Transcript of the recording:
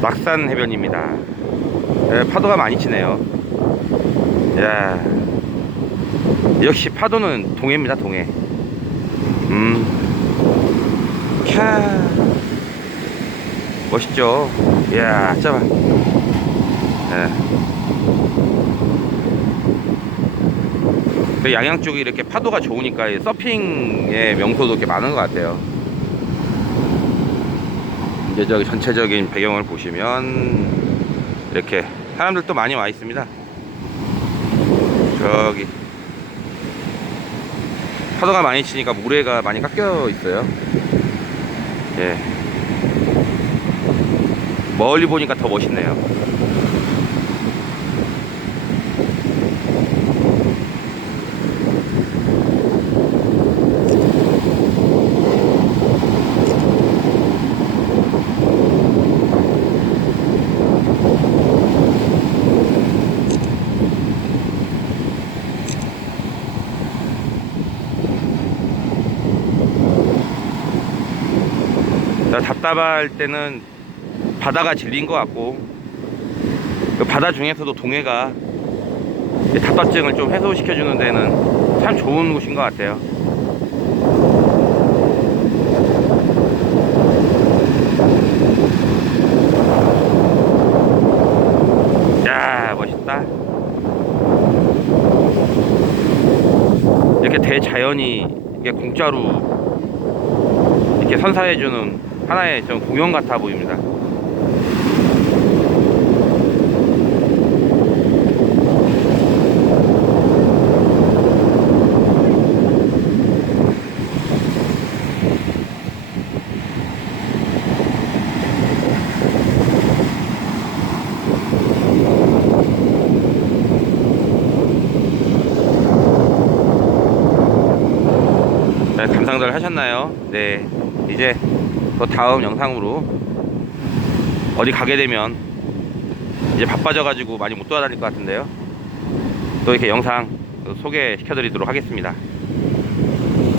낙산 해변입니다. 예, 파도가 많이 치네요. 야 역시 파도는 동해입니다, 동해. 음, 캬, 멋있죠. 이야, 잡아. 예. 그 양양 쪽이 이렇게 파도가 좋으니까 이 서핑의 명소도 이렇게 많은 것 같아요. 저기 전체적인 배경을 보시면 이렇게 사람들도 많이 와 있습니다. 저기 파도가 많이 치니까 모래가 많이 깎여 있어요. 예. 멀리 보니까 더 멋있네요. 답답할 때는 바다가 질린 것 같고 그 바다 중에서도 동해가 이 답답증을 좀 해소시켜 주는 데는 참 좋은 곳인 것 같아요. 야 멋있다. 이렇게 대자연이 이게 공짜로 이렇게 선사해주는 하나의 좀 공연 같아 보입니다. 네, 감상들 하셨나요? 네, 이제 또 다음 영상으로 어디 가게 되면 이제 바빠져가지고 많이 못 돌아다닐 것 같은데요. 또 이렇게 영상 소개시켜드리도록 하겠습니다.